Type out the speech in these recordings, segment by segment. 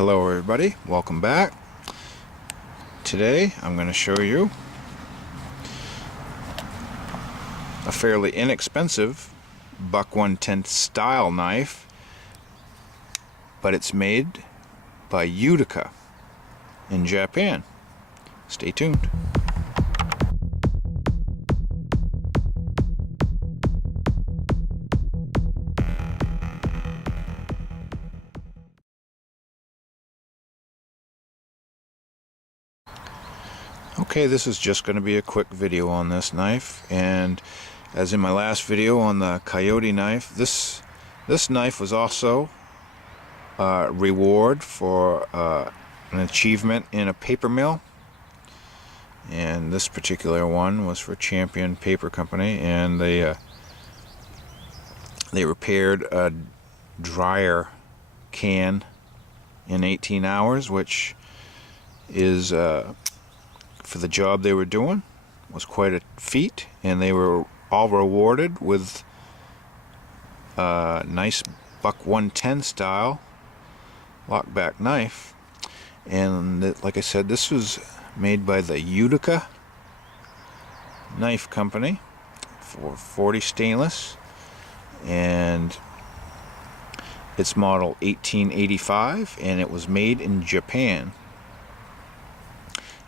Hello everybody, welcome back. Today I'm going to show you a fairly inexpensive buck 110 style knife, but it's made by Utica in Japan. Stay tuned. Okay, this is just going to be a quick video on this knife, and as in my last video on the Coyote knife, this knife was also a reward for an achievement in a paper mill, and this particular one was for Champion Paper Company, and they repaired a dryer can in 18 hours, which is for the job they were doing was quite a feat, and they were all rewarded with a nice buck 110 style lockback knife. And like I said, this was made by the Utica Knife Company for 40 stainless, and it's model 1885, and it was made in Japan.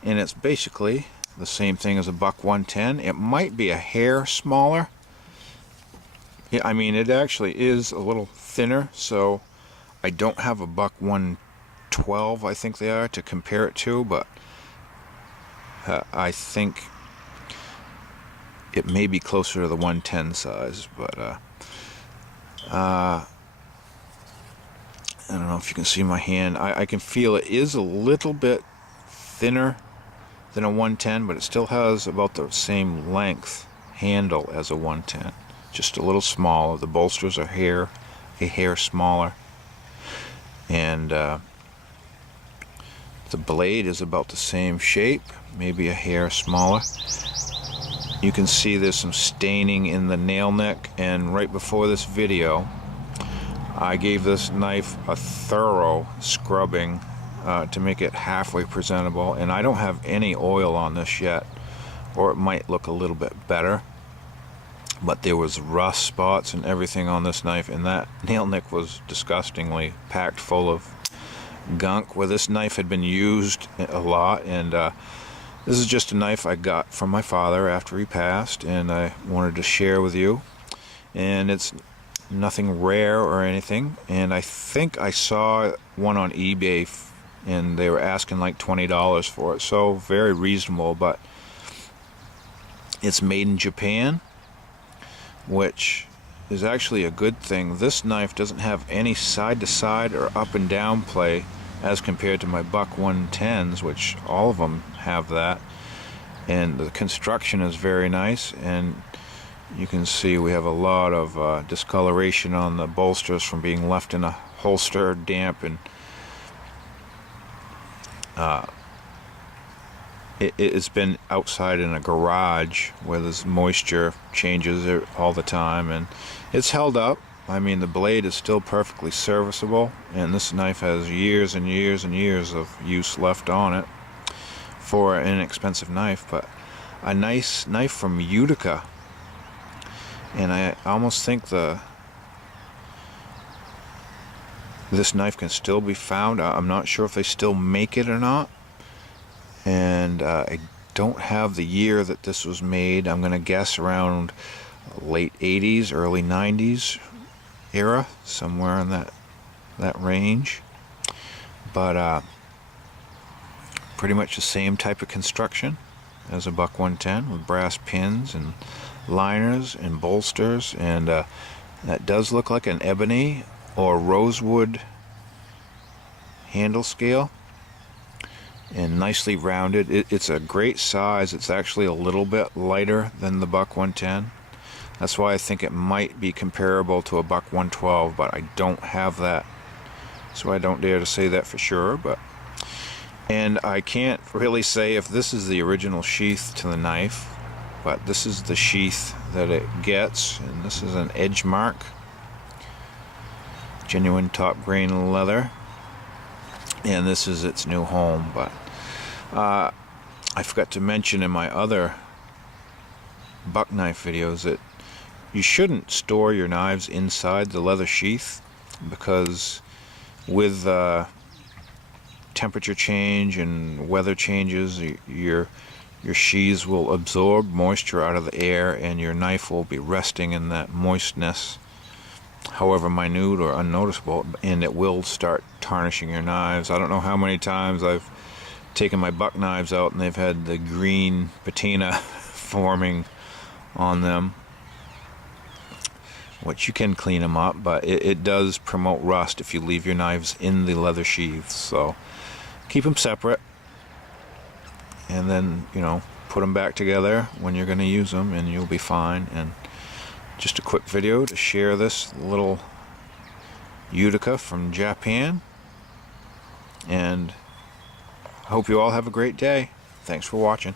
And it's basically the same thing as a buck 110. It might be a hair smaller. Yeah, I mean, it actually is a little thinner, so I don't have a buck 112, I think they are, to compare it to, but I think it may be closer to the 110 size, but I don't know if you can see my hand. I can feel it is a little bit thinner than a 110, but it still has about the same length handle as a 110, just a little smaller. The bolsters are a hair smaller, and the blade is about the same shape, maybe a hair smaller. You can see there's some staining in the nail neck, and right before this video I gave this knife a thorough scrubbing to make it halfway presentable, and I don't have any oil on this yet, or it might look a little bit better, but there was rust spots and everything on this knife, and that nail nick was disgustingly packed full of gunk where this knife had been used a lot. And this is just a knife I got from my father after he passed, and I wanted to share with you, and it's nothing rare or anything. And I think I saw one on eBay and they were asking like $20 for it, so very reasonable. But it's made in Japan, which is actually a good thing. This knife doesn't have any side to side or up and down play as compared to my buck 110s, which all of them have that, and the construction is very nice. And you can see we have a lot of discoloration on the bolsters from being left in a holster damp, and it's been outside in a garage where there's moisture changes all the time, and it's held up. I mean, the blade is still perfectly serviceable, and this knife has years and years and years of use left on it for an inexpensive knife, but a nice knife from Utica. And I almost think this knife can still be found. I'm not sure if they still make it or not, and I don't have the year that this was made. I'm going to guess around late 80s, early 90s era, somewhere in that range. But pretty much the same type of construction as a buck 110, with brass pins and liners and bolsters, and that does look like an ebony or rosewood handle scale, and nicely rounded. It's a great size. It's actually a little bit lighter than the buck 110. That's why I think it might be comparable to a buck 112, but I don't have that, so I don't dare to say that for sure. And I can't really say if this is the original sheath to the knife, but this is the sheath that it gets, and this is an edge mark, genuine top grain leather, and this is its new home. But I forgot to mention in my other buck knife videos that you shouldn't store your knives inside the leather sheath, because with temperature change and weather changes, your sheaths will absorb moisture out of the air, and your knife will be resting in that moistness, however minute or unnoticeable, and it will start tarnishing your knives. I don't know how many times I've taken my buck knives out and they've had the green patina forming on them, which you can clean them up, but it does promote rust if you leave your knives in the leather sheaths. So keep them separate, and then, you know, put them back together when you're going to use them, and you'll be fine. And just a quick video to share this little Utica from Japan, and I hope you all have a great day. Thanks for watching.